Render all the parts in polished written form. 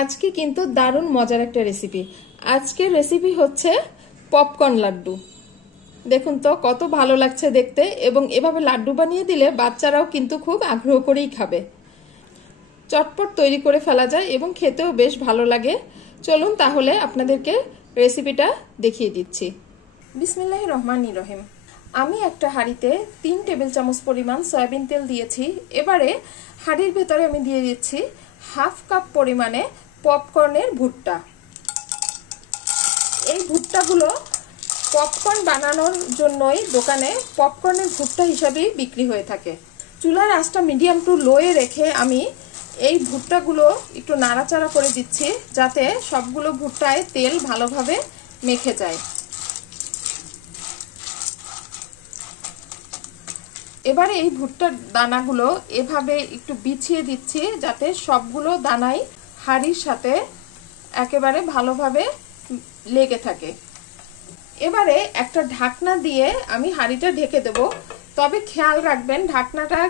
আজকে কিন্তু দারুণ মজার একটা রেসিপি। আজকের রেসিপি হচ্ছে পপকর্ন লাড্ডু। দেখুন তো কত ভালো লাগছে দেখতে, এবং এভাবে লাড্ডু বানিয়ে দিলে বাচ্চারাও কিন্তু খুব আগ্রহ করেই খাবে। চটপট তৈরি করে ফেলা যায় এবং খেতেও বেশ ভালো লাগে। চলুন তাহলে আপনাদেরকে রেসিপিটা দেখিয়ে দিচ্ছি। বিসমিল্লাহির রহমানির রহিম। আমি একটা হাঁড়িতে 3 টেবিল চামচ পরিমাণ সয়াবিন তেল দিয়েছি। এবারে হাঁড়ির ভেতরে আমি দিয়ে দিচ্ছি হাফ কাপ পরিমাণে পপকর্নের ভুট্টা। এই ভুট্টাগুলো পপকর্ন বানানোর জন্যই দোকানে পপকর্নের ভুট্টা হিসাবেই বিক্রি হয়ে থাকে। চুলার আঁচটা মিডিয়াম টু লোয়ে রেখে আমি এই ভুট্টাগুলো একটু নাড়াচাড়া করে দিচ্ছি, যাতে সবগুলো ভুট্টায় তেল ভালোভাবে মেখে যায়। এবারে এই ভুট্টার দানাগুলো এভাবে একটু বিছিয়ে দিচ্ছি, যাতে সবগুলো দানাই হাঁড়ির সাথে একেবারে ভালোভাবে লেগে থাকে। এবারে একটা ঢাকনা দিয়ে আমি হাঁড়িটা ঢেকে দেব। তবে খেয়াল রাখবেন ঢাকনাটা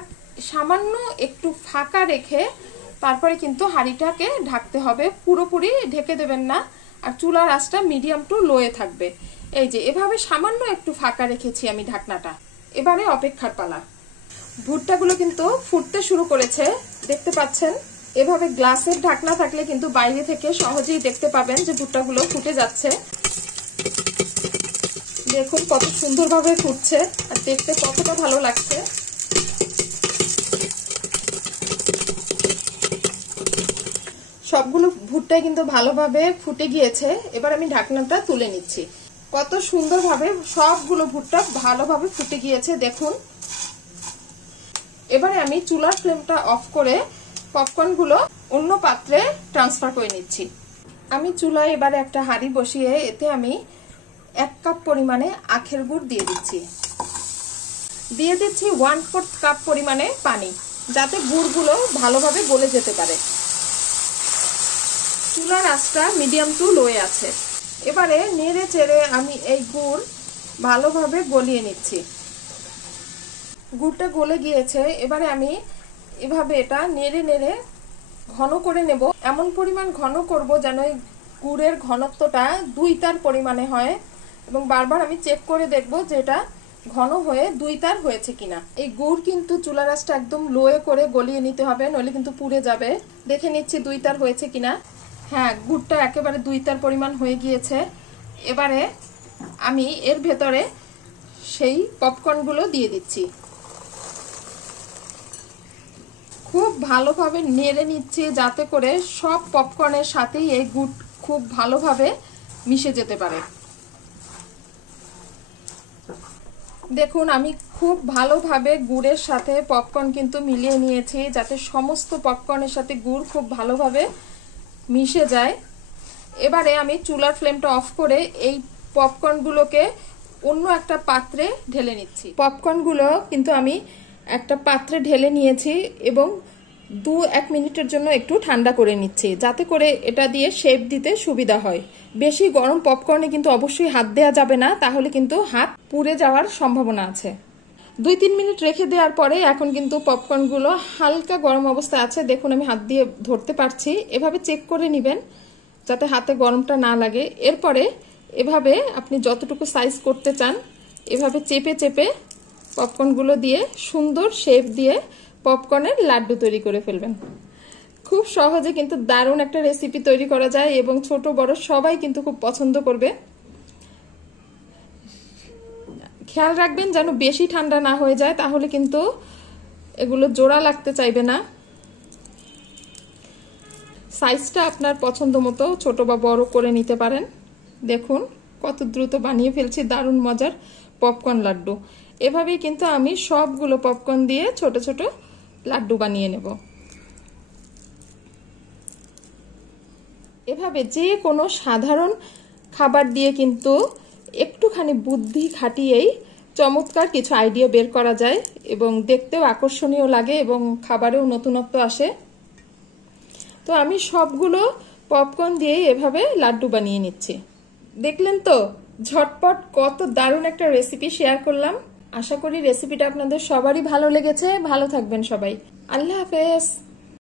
সামান্য একটু ফাঁকা রেখে তারপরে কিন্তু হাঁড়িটাকে ঢাকতে হবে, পুরোপুরি ঢেকে দেবেন না। আর চুলার আঁচটা মিডিয়াম টু লোয়ে থাকবে। এই যে এভাবে সামান্য একটু ফাঁকা রেখেছি আমি ঢাকনাটা। এবারে অপেক্ষার পালা। ভুট্টাগুলো কিন্তু ফুটতে শুরু করেছে, দেখতে পাচ্ছেন। এভাবে গ্লাসের ঢাকনা থাকলে কিন্তু বাইরে থেকে সহজেই দেখতে পাবেন যে ভুট্টাগুলো ফুটে যাচ্ছে। দেখুন কত সুন্দরভাবে ফুটছে আর দেখতে কতটা ভালো লাগছে। সবগুলো ভুট্টাই কিন্তু ভালোভাবে ফুটে গিয়েছে। এবার আমি ঢাকনাটা তুলে নিচ্ছি। কত সুন্দরভাবে সবগুলো ভুট্টা ভালোভাবে ফুটে গিয়েছে দেখুন। এবারে আমি চুলার ফ্লেমটা অফ করে পপকর্নগুলো অন্য পাত্রে ট্রান্সফার করে নিচ্ছি। আমি চুলায় এবারে একটা হাঁড়ি বসিয়ে এতে আমি 1 কাপ পরিমাণে আখের গুড় দিয়ে দিচ্ছি। 1/4 কাপ পরিমাণে পানি, যাতে গুড়গুলো ভালোভাবে গলে যেতে পারে। চুলার আঁচটা মিডিয়াম টু লোয়ে আছে। এবারে নেড়ে চেড়ে আমি এই গুড় ভালোভাবে গলিয়ে নিচ্ছি। গুড়টা গলে গিয়েছে। এবারে আমি এভাবে এটা নেড়ে নেড়ে ঘন করে নেব। এমন পরিমাণ ঘন করব যেন এই গুড়ের ঘনত্বটা 2 তার পরিমাণে হয়, এবং বারবার আমি চেক করে দেখব যে এটা ঘন হয়ে 2 তার হয়েছে কিনা। এই গুড় কিন্তু চুলার আঁচটা একদম লোয়ে করে গলিয়ে নিতে হবে, নইলে কিন্তু পুড়ে যাবে। দেখে নিচ্ছি 2 তার হয়েছে কিনা। হ্যাঁ, গুড়টা একেবারে 2 তার পরিমাণ হয়ে গিয়েছে। এবারে আমি এর ভেতরে সেই পপকর্নগুলো দিয়ে দিচ্ছি। খুব ভালোভাবে নেড়ে নিচ্ছি, যাতে করে সব পপকর্নের সাথেই এই গুড় খুব ভালোভাবে মিশে যেতে পারে। দেখুন আমি খুব ভালোভাবে গুড়ের সাথে পপকর্ন কিন্তু মিলিয়ে নিয়েছি, যাতে সমস্ত পপকর্নের সাথে গুড় খুব ভালোভাবে মিশে যায়। এবারে আমি চুলার ফ্লেমটা অফ করে এই পপকর্নগুলোকে অন্য একটা পাত্রে ঢেলে নিচ্ছি। পপকর্নগুলো কিন্তু আমি একটা পাত্রে ঢেলে নিয়েছি এবং 2-1 মিনিটের জন্য একটু ঠান্ডা করে নিচ্ছি, যাতে করে এটা দিয়ে শেপ দিতে সুবিধা হয়। বেশি গরম পপকর্নে কিন্তু অবশ্যই হাত দেওয়া যাবে না, তাহলে কিন্তু হাত পুড়ে যাওয়ার সম্ভাবনা আছে। 2-3 মিনিট রেখে দেওয়ার পরে এখন কিন্তু পপকর্নগুলো হালকা গরম অবস্থায় আছে। দেখুন আমি হাত দিয়ে ধরতে পারছি। এভাবে চেক করে নেবেন যাতে হাতে গরমটা না লাগে। এরপরে এভাবে আপনি যতটুকু সাইজ করতে চান এভাবে চেপে চেপে পপকর্নগুলো দিয়ে সুন্দর শেপ দিয়ে পপকর্নের লাড্ডু তৈরি করে ফেলবেন। খুব সহজে কিন্তু দারুণ একটা রেসিপি তৈরি করা যায়, এবং ছোট বড় সবাই কিন্তু খুব পছন্দ করবে। খেয়াল রাখবেন যেন বেশি ঠান্ডা না হয়ে যায়, তাহলে কিন্তু এগুলো জোড়া লাগতে চাইবে না। সাইজটা আপনার পছন্দ মতো ছোট বা বড় করে নিতে পারেন। দেখুন কত দ্রুত বানিয়ে ফেলছি দারুণ মজার পপকর্ন লাড্ডু। এভাবেই কিন্তু আমি সবগুলো পপকর্ন দিয়ে ছোট ছোট লাড্ডু বানিয়ে নেব। এভাবে যে কোনো সাধারণ খাবার দিয়ে কিন্তু একটুখানি বুদ্ধি খাটিয়েই চমৎকার কিছু আইডিয়া বের করা যায়, এবং দেখতেও আকর্ষণীয় লাগে এবং খাবারেও নতুনত্ব আসে। তো আমি সবগুলো পপকর্ন দিয়ে এভাবে লাড্ডু বানিয়ে নিচ্ছি। দেখলেন তো ঝটপট কত দারুণ একটা রেসিপি শেয়ার করলাম। আশা করি রেসিপিটা আপনাদের সবারই ভালো লেগেছে। ভালো থাকবেন সবাই। আল্লাহ হাফেজ।